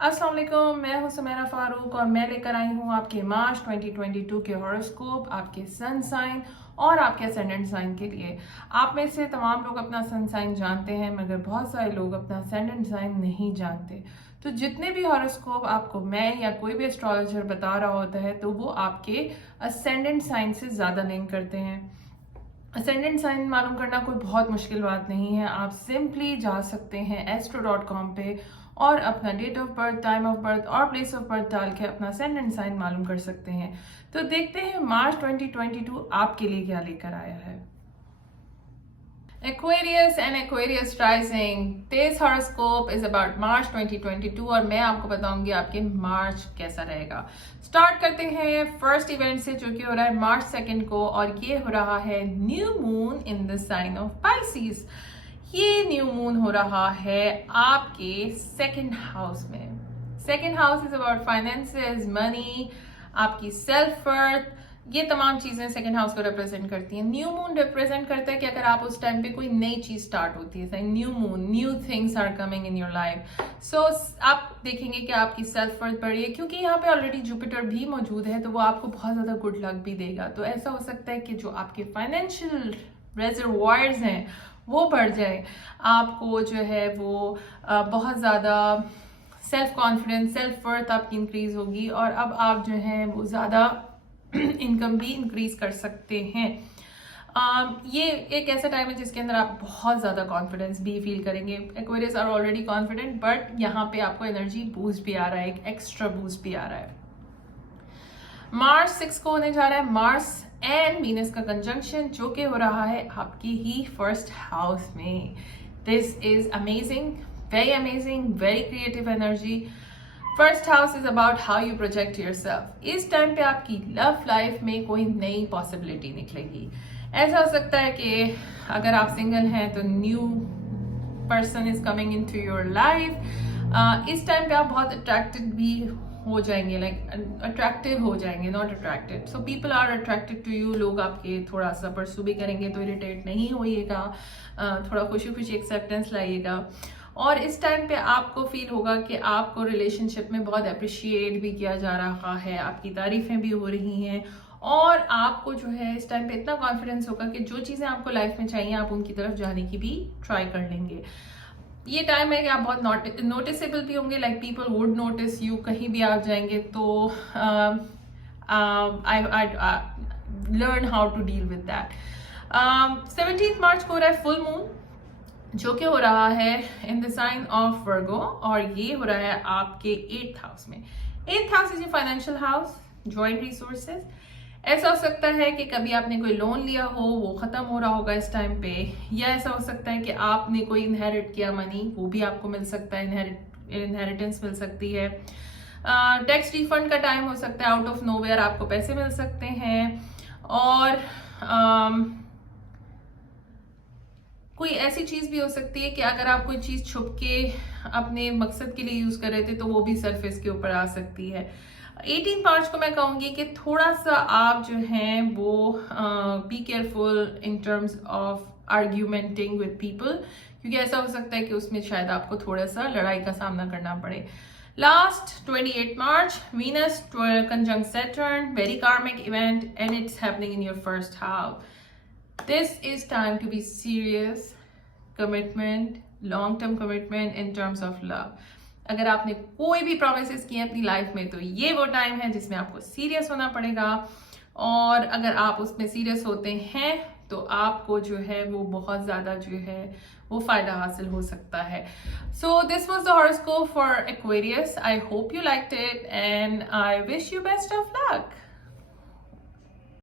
अस्सलाम वालेकुम, मैं हूं सुमेरा फारूक और मैं लेकर आई हूं आपके मार्च 2022 के हॉरोस्कोप, आपके सन साइन और आपके असेंडेंट साइन के लिए। आप में से तमाम लोग अपना सन साइन जानते हैं, मगर बहुत सारे लोग अपना असेंडेंट साइन नहीं जानते। तो जितने भी हॉरोस्कोप आपको मैं या कोई भी एस्ट्रोलॉजर बता रहा होता है, तो वो आपके असेंडेंट साइन से ज़्यादा लिंक करते हैं। असेंडेंट साइन मालूम करना कोई बहुत मुश्किल बात नहीं है। आप सिंपली जा सकते हैं astro.com पे और अपना date of birth, time of birth और प्लेस ऑफ बर्थ डाल के अपना असेंडेंट साइन मालूम कर सकते हैं। तो देखते हैं मार्च 2022 आपके लिए क्या लेकर आया है। Aquarius and Aquarius rising. This horoscope is about March 2022 और मैं आपको बताऊंगी आपके मार्च कैसा रहेगा। स्टार्ट करते हैं फर्स्ट इवेंट से, जो कि हो रहा है मार्च 2 को, और ये हो रहा है new moon in the sign of Pisces. ये न्यू मून हो रहा है आपके सेकंड हाउस में। Second house is about finances, money, आपकी सेल्फ वर्थ, ये तमाम चीजें सेकंड हाउस को रिप्रेजेंट करती हैं। न्यू मून रिप्रेजेंट करता है कि अगर आप उस टाइम पे कोई नई चीज स्टार्ट होती है, new moon, new things are coming in your life. So आप देखेंगे कि आपकी सेल्फ वर्थ बढ़ी है, क्योंकि यहाँ पे ऑलरेडी जुपिटर भी मौजूद है, तो वो आपको बहुत ज्यादा गुड लक भी देगा। तो ऐसा हो सकता है कि जो आपके फाइनेंशियल रिजर्वायर्स हैं वो बढ़ जाए, आपको जो है वो बहुत ज़्यादा सेल्फ कॉन्फिडेंस, सेल्फ वर्थ आपकी इंक्रीज होगी, और अब आप जो है वो ज़्यादा इनकम भी इंक्रीज कर सकते हैं। ये एक ऐसा टाइम है जिसके अंदर आप बहुत ज़्यादा कॉन्फिडेंस भी फील करेंगे। Aquarius are already confident, but यहाँ पे आपको एनर्जी बूस्ट भी आ रहा है, एक एक्स्ट्रा बूस्ट भी आ रहा है। मार्च 6 को होने जा रहा है मार्स एंड वीनस का कंजंक्शन, जो कि हो रहा है आपकी ही फर्स्ट हाउस में। This is amazing, very creative energy. First house is about how you project yourself. इस टाइम पे आपकी लव लाइफ में कोई नई पॉसिबिलिटी निकलेगी। ऐसा हो सकता है कि अगर आप सिंगल हैं तो new person is coming into your life. इस टाइम पे आप बहुत अट्रैक्टेड भी हो जाएंगे, लाइक अट्रैक्टिव हो जाएंगे, not attracted. So people are attracted to you. लोग आपके थोड़ा सा परसू भी करेंगे, तो इरिटेट नहीं होइएगा, थोड़ा खुशी खुशी एक्सेप्टेंस लाइएगा। और इस टाइम पे आपको फील होगा कि आपको रिलेशनशिप में बहुत अप्रिशिएट भी किया जा रहा है, आपकी तारीफें भी हो रही हैं, और आपको जो है इस टाइम पे इतना कॉन्फिडेंस होगा कि जो चीज़ें आपको लाइफ में चाहिए आप उनकी तरफ जाने की भी ट्राई कर लेंगे। ये टाइम है कि आप बहुत नोटिसेबल भी होंगे, like people would notice you. कहीं भी आप जाएंगे तो I learn how to deal with that. 17 मार्च को हो रहा है फुल मून, जो कि हो रहा है इन द साइन ऑफ वर्गो, और ये हो रहा है आपके 8th हाउस में। 8th house is your financial house, joint resources. ऐसा हो सकता है कि कभी आपने कोई लोन लिया हो, वो खत्म हो रहा होगा इस टाइम पे, या ऐसा हो सकता है कि आपने कोई इनहेरिट किया मनी, वो भी आपको मिल सकता है, इनहेरिटेंस मिल सकती है। टैक्स रिफंड का टाइम हो सकता है, आउट ऑफ नोवेयर आपको पैसे मिल सकते हैं। और कोई ऐसी चीज भी हो सकती है कि अगर आप कोई चीज छुप के अपने मकसद के लिए यूज कर रहे थे, तो वो भी सरफेस के ऊपर आ सकती है। 18 मार्च को मैं कहूंगी कि थोड़ा सा आप जो हैं वो be careful in terms of argumenting with people, क्योंकि ऐसा हो सकता है कि उसमें शायद आपको थोड़ा सा लड़ाई का सामना करना पड़े। लास्ट 28 मार्च, वीनस कंजंक्ट सैटर्न, वेरी कार्मिक event, and it's happening in your first house. This is time to be serious, commitment, long-term commitment in terms of love. अगर आपने कोई भी promises किए अपनी लाइफ में, तो ये वो टाइम है जिसमें आपको सीरियस होना पड़ेगा, और अगर आप उसमें सीरियस होते हैं तो आपको जो है वो बहुत ज़्यादा जो है वो फायदा हासिल हो सकता है। So this was the horoscope for Aquarius. I hope you liked it and I wish you best of luck.